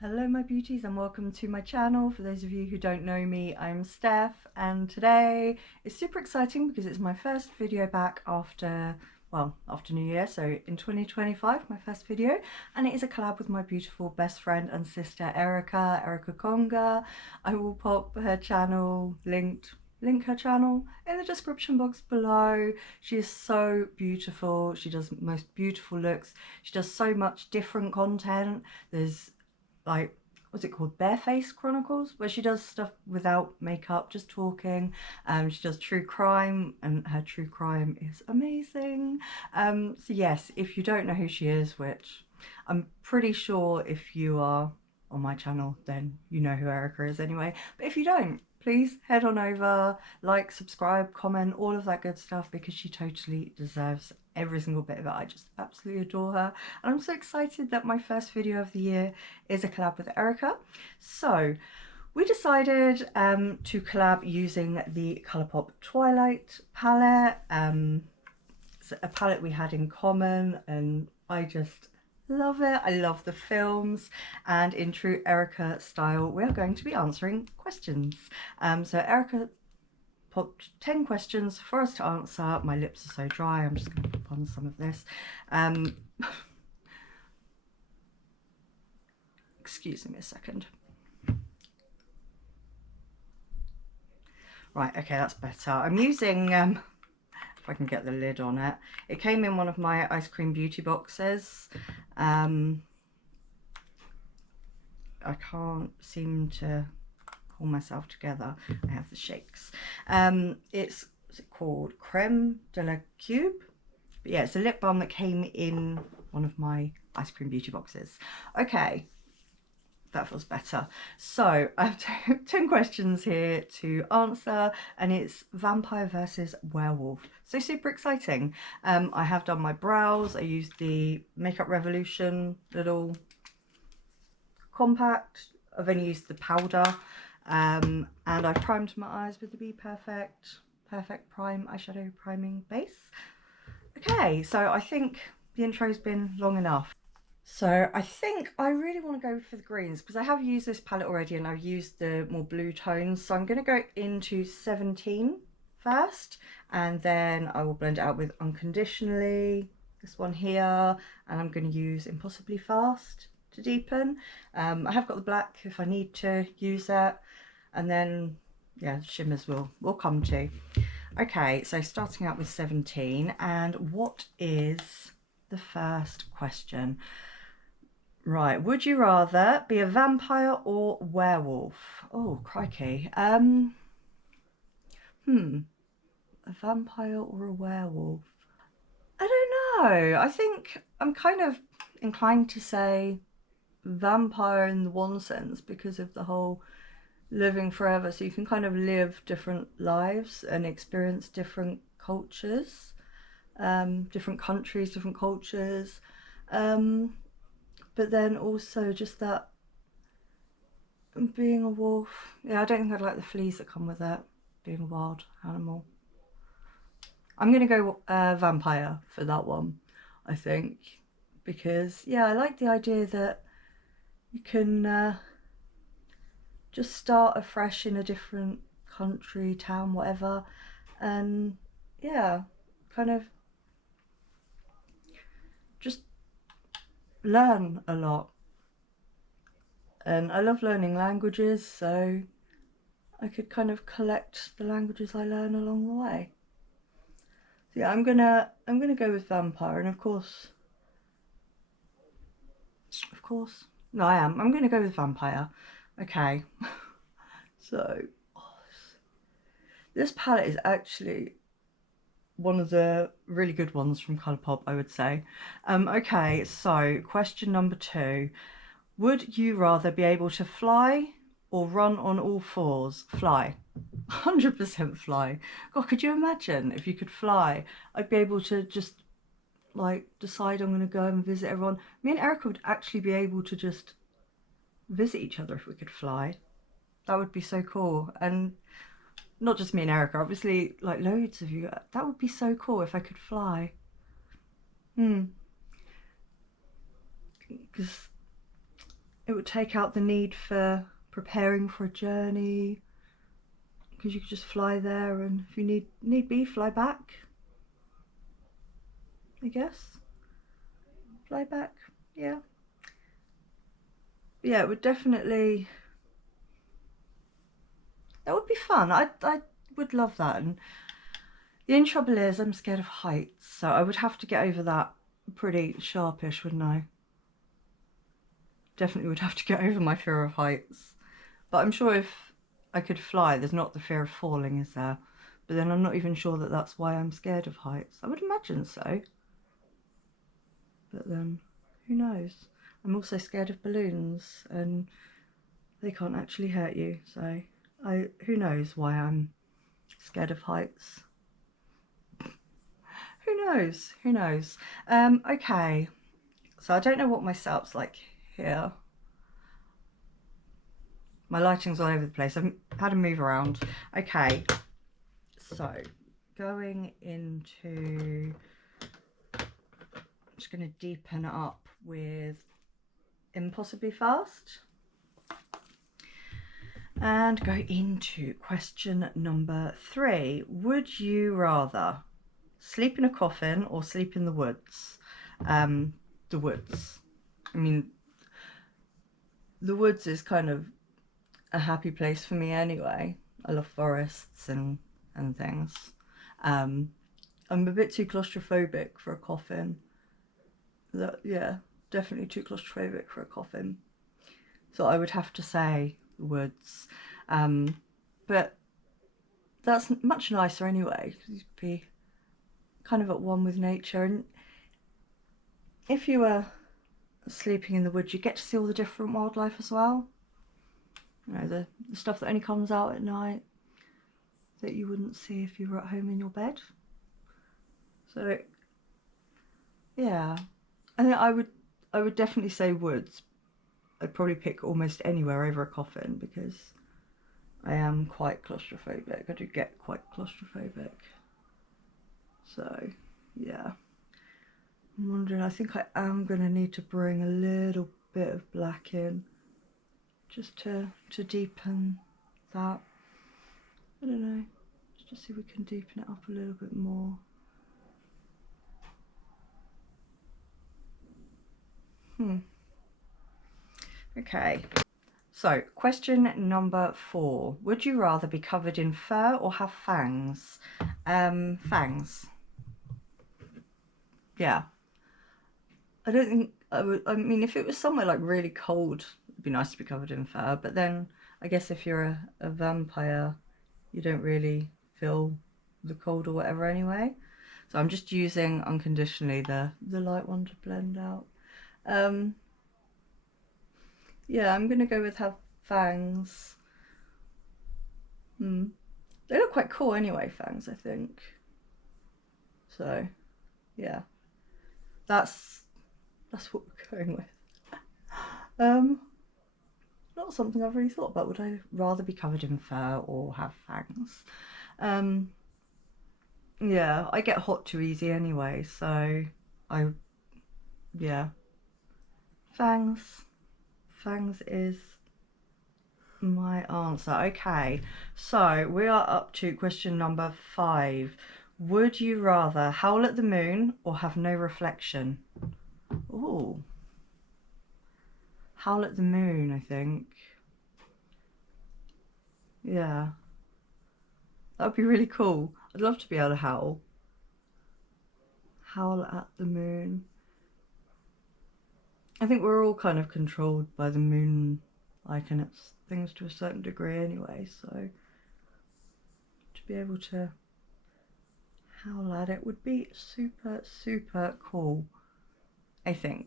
Hello my beauties and welcome to my channel. For those of you who don't know me, I'm Steph, and today is super exciting because it's my first video back after New Year, so in 2025, my first video, and it is a collab with my beautiful best friend and sister Erica Conga. I will pop her channel link her channel in the description box below. She is so beautiful. She does most beautiful looks. She does so much different content. There's like, what's it called, Bareface Chronicles, where she does stuff without makeup, just talking. She does true crime, and her true crime is amazing. So yes, if you don't know who she is, which I'm pretty sure if you are on my channel then you know who Erica is anyway, but if you don't, please head on over, like, subscribe, comment, all of that good stuff, because she totally deserves every single bit of it. I just absolutely adore her, and I'm so excited that my first video of the year is a collab with Erica. So we decided to collab using the Colourpop Twilight palette. It's a palette we had in common, and I just love it. I love the films, and in true Erica style, we are going to be answering questions. So Erica popped 10 questions for us to answer. My lips are so dry, I'm just going to pop on some of this. Excuse me a second. Right, okay, that's better. I'm using, if I can get the lid on it, it came in one of my ice cream beauty boxes. I can't seem to pull myself together. I have the shakes. It's, what's it called? Creme de la Cube. But yeah, it's a lip balm that came in one of my ice cream beauty boxes. Okay, that feels better. So I have 10 questions here to answer, and it's vampire versus werewolf. So super exciting. I have done my brows. I used the Makeup Revolution little compact. I've only used the powder, and I've primed my eyes with the Be Perfect Prime eyeshadow priming base. Okay, so I think the intro's been long enough. So I think I really want to go for the greens because I have used this palette already and I've used the more blue tones. So I'm going to go into 17 first, and then I will blend it out with Unconditionally, this one here, and I'm going to use Impossibly Fast to deepen. I have got the black if I need to use that, and then yeah, shimmers will come to. Okay, so starting out with 17, and what is the first question? Right, would you rather be a vampire or werewolf? Oh, crikey. A vampire or a werewolf? I don't know. I think I'm kind of inclined to say vampire in the one sense because of the whole living forever. So you can kind of live different lives and experience different cultures, different countries, different cultures. But then also just that being a wolf, yeah, I don't think I'd like the fleas that come with it, being a wild animal. I'm gonna go vampire for that one, I think, because yeah, I like the idea that you can just start afresh in a different country, town, whatever, and yeah, kind of just learn a lot. And I love learning languages, so I could kind of collect the languages I learn along the way. So yeah, I'm gonna go with vampire, and of course, no, I'm gonna go with vampire. Okay, so this palette is actually one of the really good ones from Colourpop, I would say. Okay, so question number 2. Would you rather be able to fly or run on all fours? Fly. 100% fly. God, could you imagine if you could fly? I'd be able to just like decide I'm going to go and visit everyone. Me and Erica would actually be able to just visit each other if we could fly. That would be so cool. And not just me and Erica, obviously, like loads of you. That would be so cool if I could fly. Because it would take out the need for preparing for a journey, because you could just fly there, and if you need be, fly back, I guess. Fly back, yeah. Yeah, it would definitely, that would be fun. I would love that. And the only trouble is I'm scared of heights, so I would have to get over that pretty sharpish, wouldn't I? Definitely would have to get over my fear of heights. But I'm sure if I could fly, there's not the fear of falling, is there? But then I'm not even sure that that's why I'm scared of heights. I would imagine so. But then, who knows? I'm also scared of balloons, and they can't actually hurt you, so who knows why I'm scared of heights. Who knows? Who knows? Okay, so I don't know what my setup's like here. My lighting's all over the place. I've had to move around. Okay, so going into, I'm just going to deepen up with Impossibly Fast and go into question number 3. Would you rather sleep in a coffin or sleep in the woods? The woods. I mean, the woods is kind of a happy place for me anyway. I love forests and things. I'm a bit too claustrophobic for a coffin. Yeah, definitely too claustrophobic for a coffin. So I would have to say the woods. But that's much nicer anyway, because you'd be kind of at one with nature. And if you were sleeping in the woods, you get to see all the different wildlife as well. You know, the stuff that only comes out at night that you wouldn't see if you were at home in your bed. So yeah, I think I would definitely say woods. I'd probably pick almost anywhere over a coffin, because I am quite claustrophobic. I do get quite claustrophobic. So yeah, I'm wondering, I think I am going to need to bring a little bit of black in, just to deepen that. I don't know, just to see if we can deepen it up a little bit more. Okay, so question number 4. Would you rather be covered in fur or have fangs? Fangs. Yeah. I don't think I would, I mean, if it was somewhere like really cold, it'd be nice to be covered in fur, but then I guess if you're a vampire, you don't really feel the cold or whatever anyway. So I'm just using unconditionally the light one to blend out. Yeah, I'm gonna go with have fangs. They look quite cool anyway, fangs, I think. So yeah, that's what we're going with. Not something I've really thought about. Would I rather be covered in fur or have fangs? Yeah, I get hot too easy anyway, so yeah, fangs is my answer. Okay, so we are up to question number 5. Would you rather howl at the moon or have no reflection? Ooh, howl at the moon, I think. Yeah, that would be really cool. I'd love to be able to howl at the moon. I think we're all kind of controlled by the moon, like, and its things to a certain degree anyway, so to be able to howl at it would be super, super cool, I think.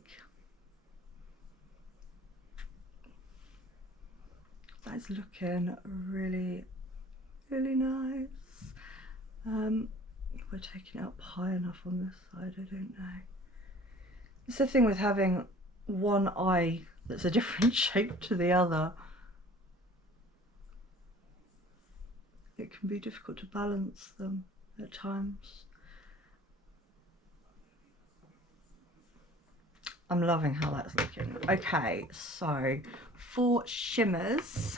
That is looking really, really nice. If we're taking it up high enough on this side, I don't know. It's the thing with having one eye that's a different shape to the other. It can be difficult to balance them at times. I'm loving how that's looking. Okay, so for shimmers,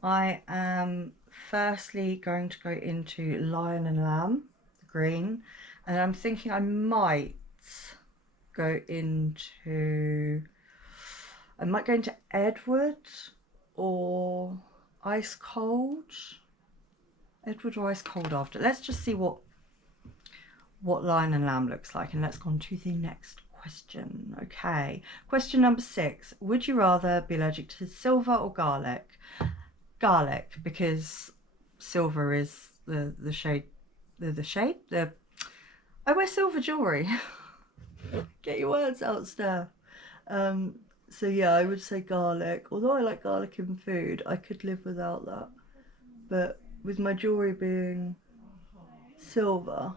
I am firstly going to go into Lion and Lamb, the green, and I'm thinking I might go into Edward or Ice Cold. Edward or Ice Cold after. Let's just see what Lion and Lamb looks like, and let's go on to the next question. Okay, question number 6. Would you rather be allergic to silver or garlic? Garlic, because silver is the shade. I wear silver jewelry. Get your words out, Steph. So yeah, I would say garlic. Although I like garlic in food, I could live without that. But with my jewelry being silver,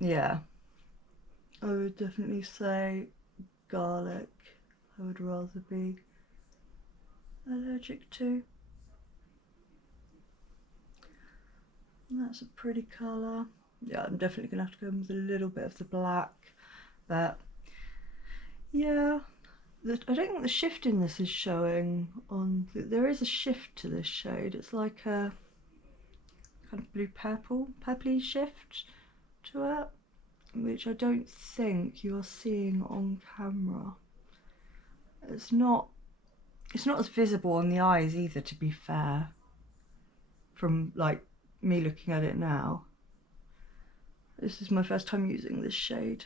yeah, I would definitely say garlic. I would rather be allergic to. And that's a pretty colour. Yeah, I'm definitely gonna have to go with a little bit of the black, but yeah, I don't think the shift in this is showing on. There is a shift to this shade. It's like a kind of blue purpley shift to it, which I don't think you're seeing on camera. It's not as visible on the eyes either, to be fair, from like me looking at it now. This is my first time using this shade,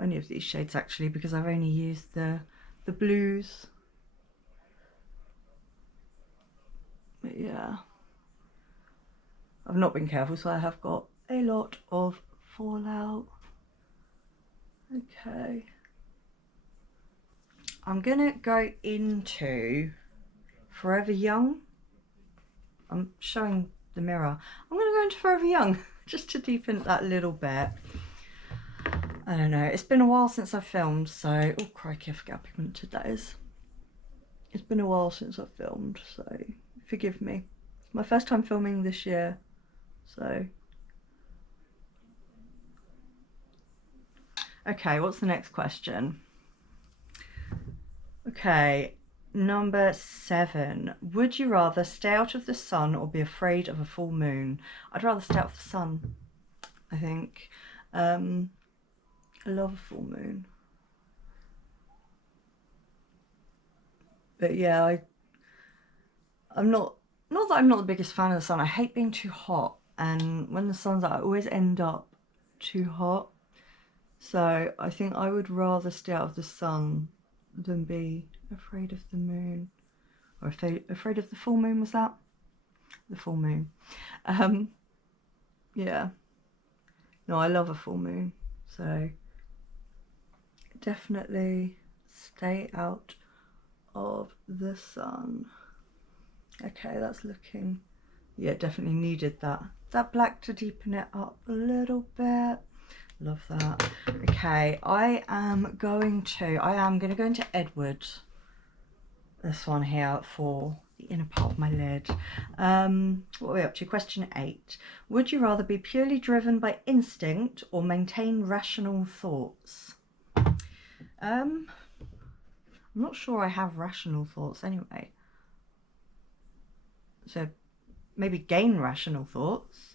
any of these shades actually, because I've only used the blues. But yeah, I've not been careful, so I have got a lot of fallout. Okay, I'm gonna go into Forever Young. I'm showing the mirror. I'm gonna go into Forever Young just to deepen that little bit. I don't know, it's been a while since I filmed, so oh crikey, I forget how pigmented that is. It's been a while since I've filmed, so forgive me. It's my first time filming this year, so okay, what's the next question? Okay, number 7. Would you rather stay out of the sun or be afraid of a full moon? I'd rather stay out of the sun, I think. I love a full moon. But yeah, I'm not that I'm not the biggest fan of the sun. I hate being too hot, and when the sun's out I always end up too hot. So I think I would rather stay out of the sun than be afraid of the moon. Or afraid of the full moon, was that? The full moon. Yeah. No, I love a full moon. So definitely stay out of the sun. Okay, that's looking, yeah, definitely needed that black to deepen it up a little bit. Love that. Okay, I am going to go into Edward, this one here, for the inner part of my lid. What are we up to? Question 8. Would you rather be purely driven by instinct or maintain rational thoughts? I'm not sure I have rational thoughts anyway. So maybe gain rational thoughts.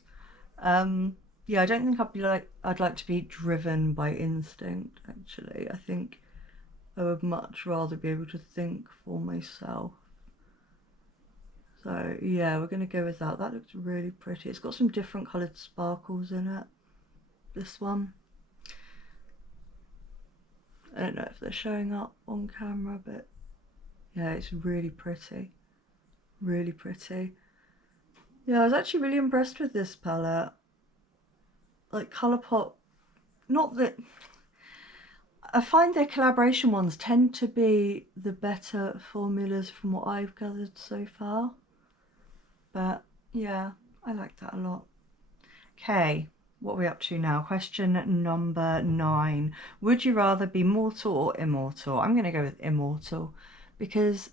Yeah, I don't think I'd like to be driven by instinct, actually. I think I would much rather be able to think for myself. So yeah, we're going to go with that. That looks really pretty. It's got some different coloured sparkles in it, this one. I don't know if they're showing up on camera, but yeah, it's really pretty. Really pretty. Yeah, I was actually really impressed with this palette. Like Colourpop, not that I find their collaboration ones tend to be the better formulas from what I've gathered so far. But yeah, I like that a lot. Okay, what are we up to now? Question number 9. Would you rather be mortal or immortal? I'm going to go with immortal, because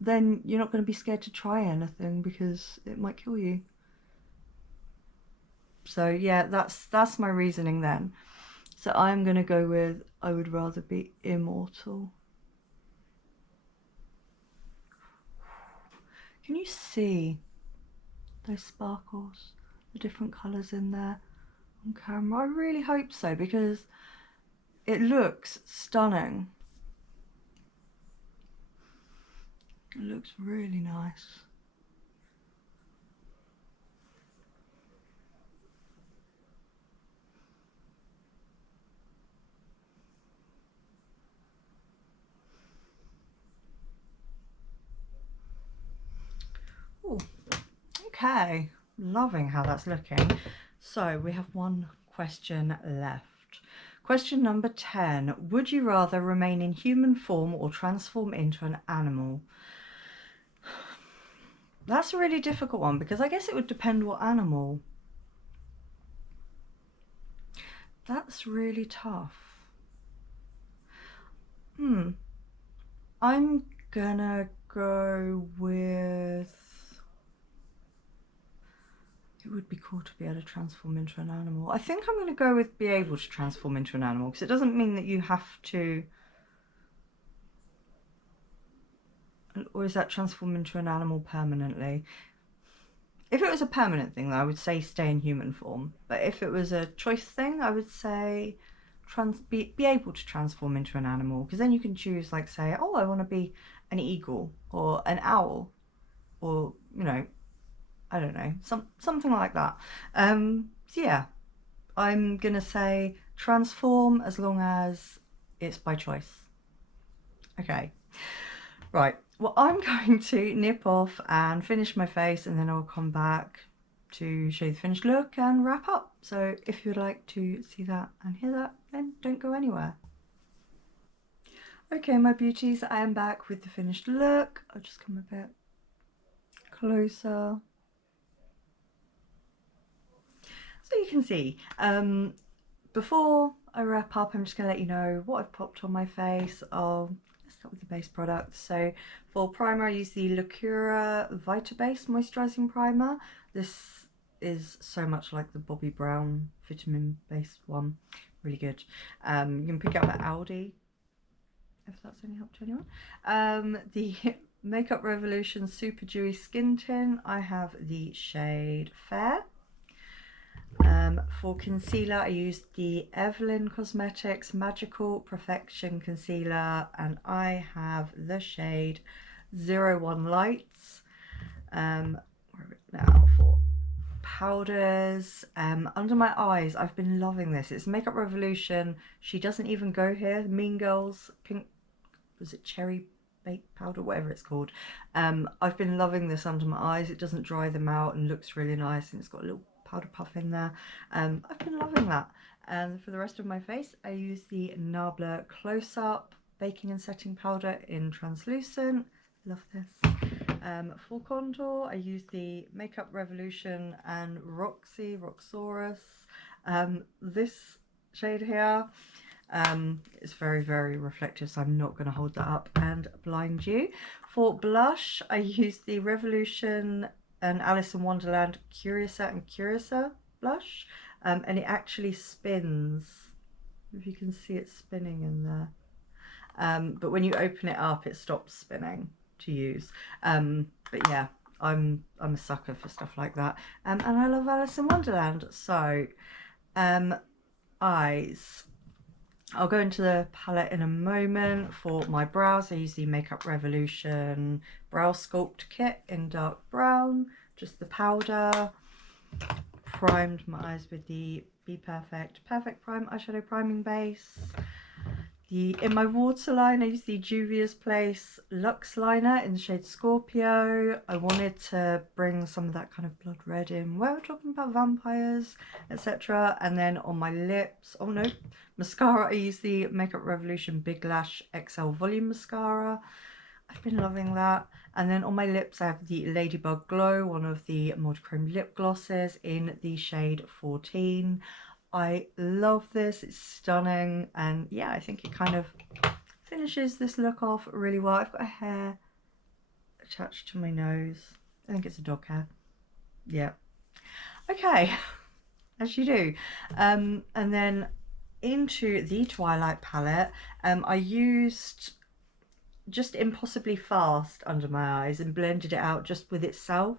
then you're not going to be scared to try anything because it might kill you. So yeah, that's my reasoning then. So I'm going to go with I Would Rather Be Immortal. Can you see those sparkles, the different colours in there on camera? I really hope so, because it looks stunning. It looks really nice. Ooh, okay, loving how that's looking. So we have one question left. Question number 10. Would you rather remain in human form or transform into an animal? That's a really difficult one, because I guess it would depend what animal. That's really tough. I'm gonna go with... It would be cool to be able to transform into an animal. I think I'm going to go with be able to transform into an animal, because it doesn't mean that you have to... Or is that transform into an animal permanently? If it was a permanent thing, though, I would say stay in human form. But if it was a choice thing, I would say be able to transform into an animal, because then you can choose, like, say, oh, I want to be an eagle or an owl, or, you know, I don't know, something like that. So yeah, I'm gonna say transform, as long as it's by choice. Okay, right, well, I'm going to nip off and finish my face, and then I'll come back to show you the finished look and wrap up. So if you'd like to see that and hear that, then don't go anywhere. Okay, my beauties, I am back with the finished look. I'll just come a bit closer so you can see. Before I wrap up, I'm just going to let you know what I've popped on my face. Let's start with the base product. So for primer, I use the Lacura Vitabase Moisturising Primer. This is so much like the Bobbi Brown vitamin based one. Really good. You can pick it up at Aldi, if that's any help to anyone. The Makeup Revolution Super Dewy Skin Tint, I have the shade Fair. For concealer, I used the Eveline Cosmetics Magical Perfection Concealer, and I have the shade 01 Lights. Now for powders, under my eyes, I've been loving this. It's Makeup Revolution. She Doesn't Even Go Here, Mean Girls Pink, was it Cherry Baked Powder, whatever it's called. I've been loving this under my eyes. It doesn't dry them out and looks really nice, and it's got a little powder puff in there. I've been loving that. And for the rest of my face, I use the Nabla Close Up Baking and Setting Powder in Translucent. Love this. For contour, I use the Makeup Revolution and Roxxsaurus. This shade here, it's very, very reflective, so I'm not going to hold that up and blind you. For blush, I use the Revolution and Alice in Wonderland Curiosa and Curiosa blush, and it actually spins, if you can see it spinning in there, but when you open it up it stops spinning to use. But yeah, I'm a sucker for stuff like that, and I love Alice in Wonderland. So eyes, I'll go into the palette in a moment. For my brows, I use the Makeup Revolution Brow Sculpt Kit in dark brown, just the powder. Primed my eyes with the Be Perfect Prime eyeshadow priming base. In my waterline, I use the Juvia's Place Luxe Liner in the shade Scorpio. I wanted to bring some of that kind of blood red in where we're talking about vampires, etc. And then on my lips, oh no, mascara, I use the Makeup Revolution Big Lash XL Volume Mascara. I've been loving that. And then on my lips, I have the Ladybug Glow, one of the multichrome lip glosses in the shade 14. I love this, it's stunning, and yeah, I think it kind of finishes this look off really well. I've got a hair attached to my nose. I think it's a dog hair. Yeah. Okay, as you do. And then into the Twilight palette. I used just Impossibly Fast under my eyes and blended it out just with itself.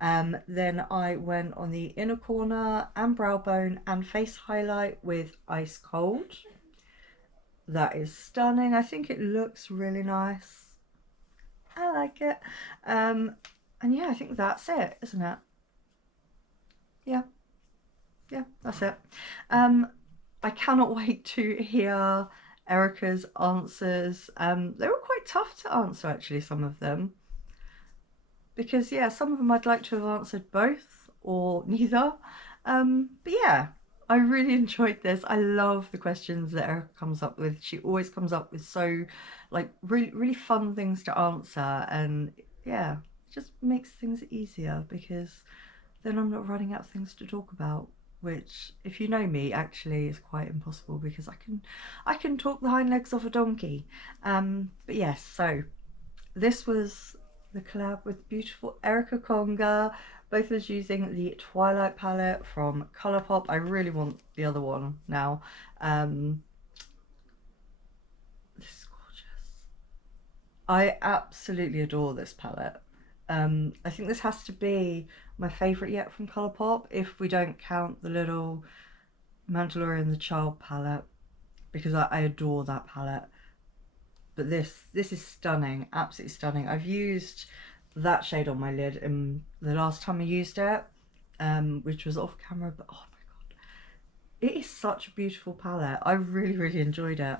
Then I went on the inner corner and brow bone and face highlight with Ice Cold. That is stunning. I think it looks really nice. I like it. And yeah, I think that's it, isn't it? Yeah, that's it. I cannot wait to hear Erica's answers. They were quite tough to answer, actually, some of them. Because, yeah, some of them I'd like to have answered both or neither. But yeah, I really enjoyed this. I love the questions that Erica comes up with. She always comes up with so, like, really fun things to answer. And yeah, it just makes things easier because then I'm not running out of things to talk about. Which, if you know me, actually is quite impossible because I can talk the hind legs off a donkey. But yes, so this was the collab with beautiful Erica Conga. Both was using the Twilight palette from Colourpop. I really want the other one now. This is gorgeous. I absolutely adore this palette. I think this has to be my favourite yet from Colourpop, if we don't count the little Mandalorian the Child palette, because I adore that palette. But this is stunning, absolutely stunning. I've used that shade on my lid in the last time I used it, which was off camera, but oh my god, it is such a beautiful palette. I really enjoyed it.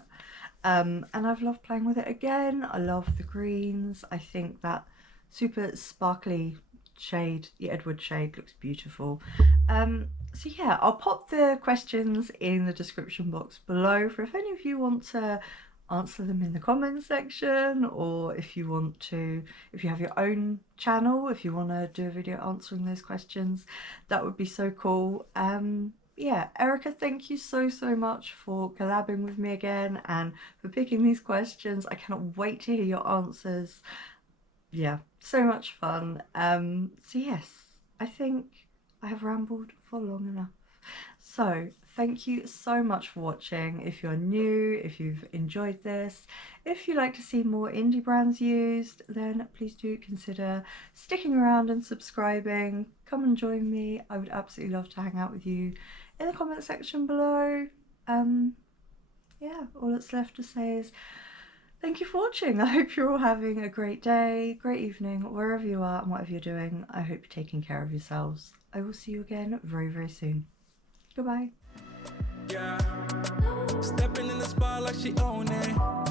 And I've loved playing with it again. I love the greens. I think that super sparkly shade, the Edward shade, looks beautiful. So yeah, I'll pop the questions in the description box below for if any of you want to answer them in the comments section, or if you want to, if you have your own channel, if you want to do a video answering those questions, that would be so cool. Yeah, Erica, thank you so much for collabing with me again and for picking these questions. I cannot wait to hear your answers. Yeah, so much fun. So yes, I think I have rambled for long enough. So thank you so much for watching. If you're new, if you've enjoyed this, if you'd like to see more indie brands used, then please do consider sticking around and subscribing. Come and join me. I would absolutely love to hang out with you in the comment section below. Yeah, all that's left to say is thank you for watching. I hope you're all having a great day, great evening, wherever you are and whatever you're doing. I hope you're taking care of yourselves. I will see you again very soon. Goodbye. Yeah, stepping in the spot like she own it.